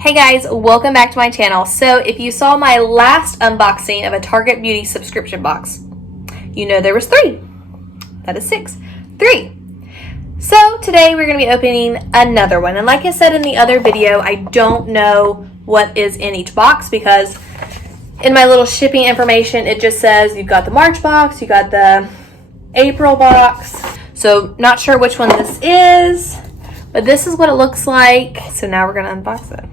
Hey guys, welcome back to my channel. So if you saw my last unboxing of a Target Beauty subscription box, you know there was 3. That is 6. 3. So today we're going to be opening another one. And like I said in the other video, I don't know what is in each box because in my little shipping information, it just says you've got the March box, you got the April box. So not sure which one this is, but this is what it looks like. So now we're going to unbox it.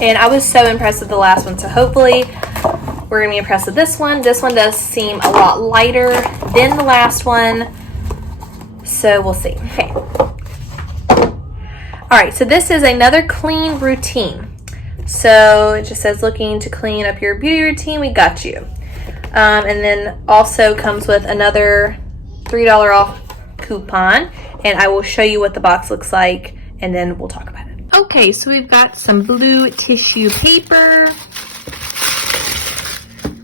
And I was so impressed with the last one, so hopefully we're going to be impressed with this one. This one does seem a lot lighter than the last one, so we'll see. Okay. Alright, so this is another clean routine. So it just says looking to clean up your beauty routine, we got you. And then also comes with another $3 off coupon, and I will show you what the box looks like, and then we'll talk about it. Okay, so we've got some blue tissue paper.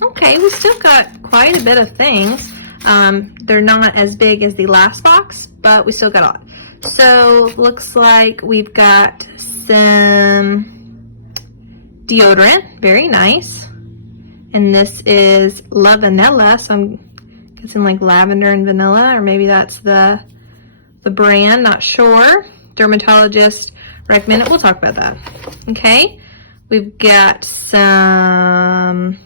Okay, we still got quite a bit of things. They're not as big as the last box, but we still got a lot. So looks like we've got some deodorant, very nice. And this is La Vanilla, so I'm guessing like lavender and vanilla, or maybe that's the brand, not sure. Dermatologist recommend it. We'll talk about that. Okay, we've got some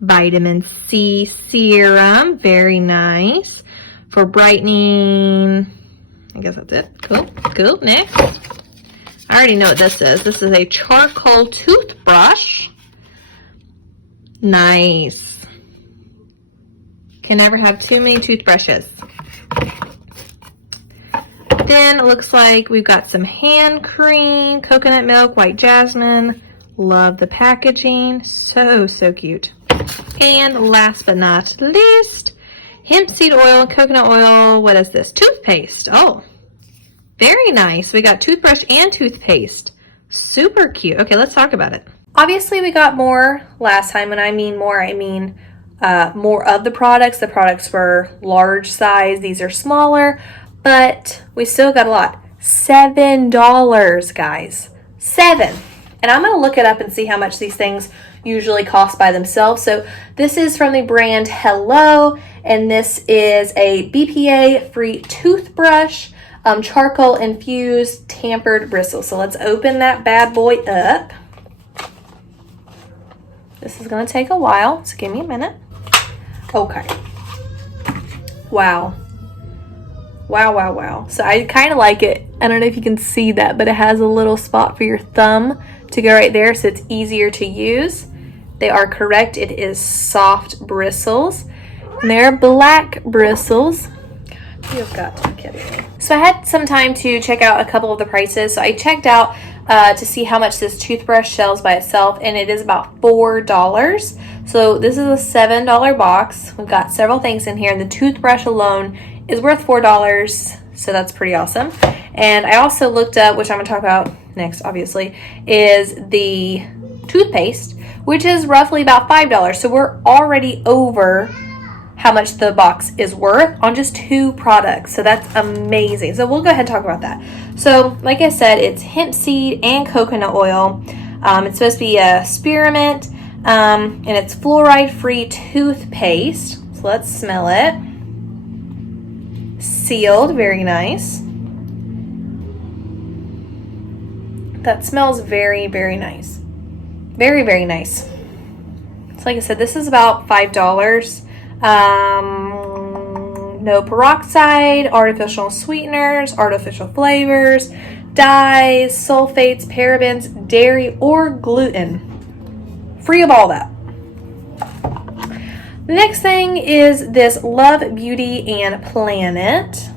vitamin C serum, very nice for brightening. I guess that's it. Cool. Next, I already know what this is. This is a charcoal toothbrush. Nice. Can never have too many toothbrushes. Then it looks like we've got some hand cream, coconut milk, white jasmine. Love the packaging. So cute. And last but not least, hemp seed oil and coconut oil. What is this? Toothpaste. Oh, very nice. We got toothbrush and toothpaste. Super cute. Okay, let's talk about it. Obviously, we got more last time. When I mean more, I mean more of the products. The products were large size. These are smaller. But we still got a lot. $7, guys. 7. And I'm going to look it up and see how much these things usually cost by themselves. So this is from the brand Hello, and this is a BPA-free toothbrush, charcoal infused tampered bristles. So let's open that bad boy up. This is going to take a while, so give me a minute. Okay. Wow. Wow. So I kind of like it. I don't know if you can see that, but it has a little spot for your thumb to go right there, so it's easier to use. They are correct. It is soft bristles. And they're black bristles. God, you've got to be kidding me. So I had some time to check out a couple of the prices. So I checked out to see how much this toothbrush sells by itself, and it is about $4. So this is a $7 box. We've got several things in here, and the toothbrush alone is worth $4, so that's pretty awesome. And I also looked up, which I'm going to talk about next, obviously, is the toothpaste, which is roughly about $5. So we're already over how much the box is worth on just 2 products. So that's amazing. So we'll go ahead and talk about that. So like I said, it's hemp seed and coconut oil. It's supposed to be a spearmint, and it's fluoride-free toothpaste. So let's smell it. Sealed, very nice. That smells very nice. Very nice. So like I said, this is about $5. No peroxide, artificial sweeteners, artificial flavors, dyes, sulfates, parabens, dairy, or gluten. Free of all that. The next thing is this Love Beauty and Planet.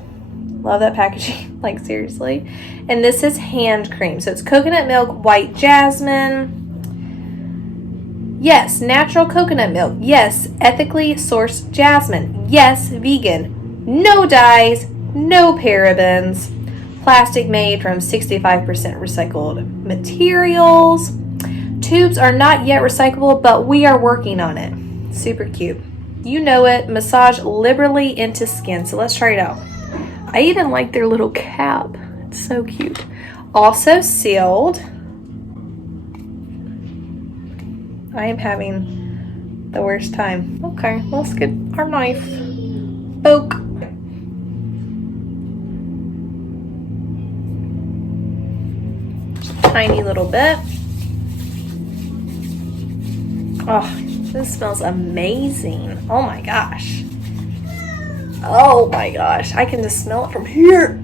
Love that packaging, like seriously. And this is hand cream. So it's coconut milk, white jasmine. Yes, natural coconut milk. Yes, ethically sourced jasmine. Yes, vegan. No dyes, no parabens. Plastic made from 65% recycled materials. Tubes are not yet recyclable, but we are working on it. Super cute. You know it. Massage liberally into skin. So let's try it out. I even like their little cap. It's so cute. Also sealed. I am having the worst time. Okay, let's get our knife. Poke. Tiny little bit. Oh, this smells amazing. Oh my gosh. Oh my gosh. I can just smell it from here.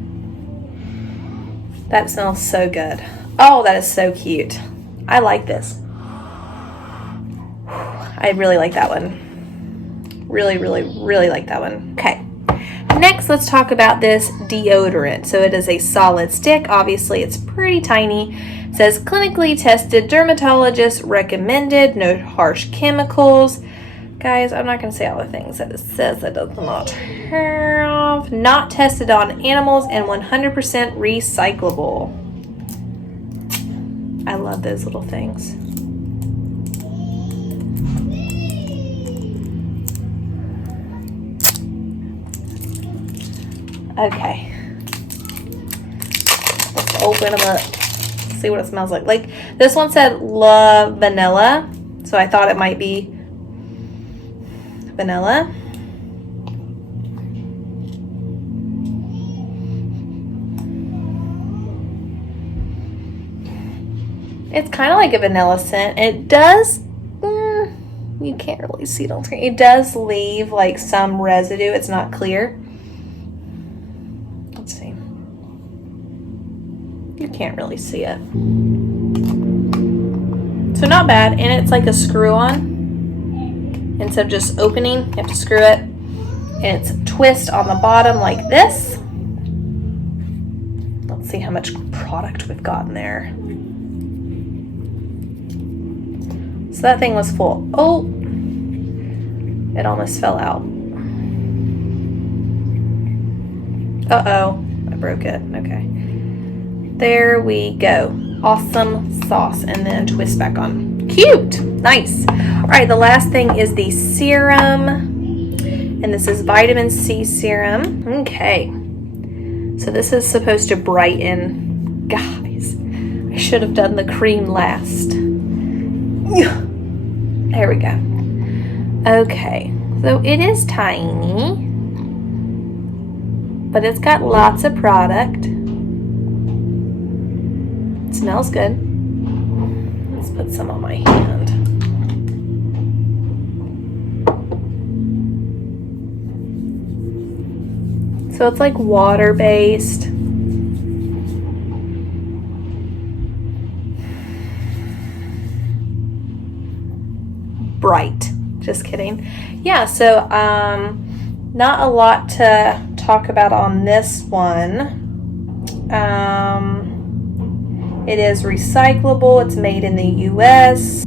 That smells so good. Oh, that is so cute. I like this. I really like that one. Really, really, really like that one. Okay. Next, let's talk about this deodorant. So it is a solid stick. Obviously, it's pretty tiny. It says clinically tested, dermatologist recommended, no harsh chemicals. Guys, I'm not going to say all the things that it says that does not have. Not tested on animals and 100% recyclable. I love those little things. Okay. Let's open them up. See what it smells like. Like this one said La Vanilla, so I thought it might be vanilla. It's kind of like a vanilla scent. It does, you can't really see it on screen. It does leave like some residue. It's not clear. Let's see. You can't really see it. So not bad. And it's like a screw-on. Instead of just opening, you have to screw it. And it's a twist on the bottom like this. Let's see how much product we've got in there. So that thing was full. Oh, it almost fell out. Uh-oh, I broke it. Okay. There we go. Awesome sauce. And then twist back on. Cute. Nice. All right, the last thing is the serum. And this is vitamin C serum. Okay. So this is supposed to brighten. Guys, I should have done the cream last. There we go. Okay. So it is tiny. But it's got lots of product. It smells good. Let's put some on my hand. So it's like water-based. Bright. Just kidding. Yeah, so not a lot to talk about on this one. It is recyclable. It's made in the US.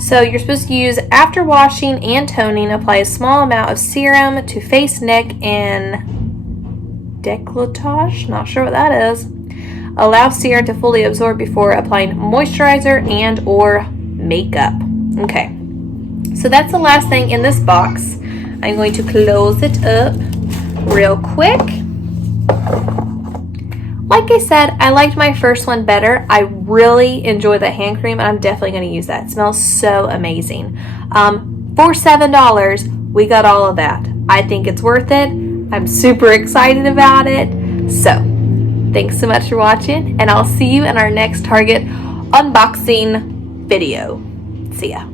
So you're supposed to use after washing and toning, apply a small amount of serum to face, neck, and décolletage. Not sure what that is. Allow serum to fully absorb before applying moisturizer and or makeup. Okay. So that's the last thing in this box. I'm going to close it up real quick. Like I said, I liked my first one better. I really enjoy the hand cream, and I'm definitely going to use that. It smells so amazing. For $7, we got all of that. I think it's worth it. I'm super excited about it. So, thanks so much for watching, and I'll see you in our next Target unboxing video. See ya.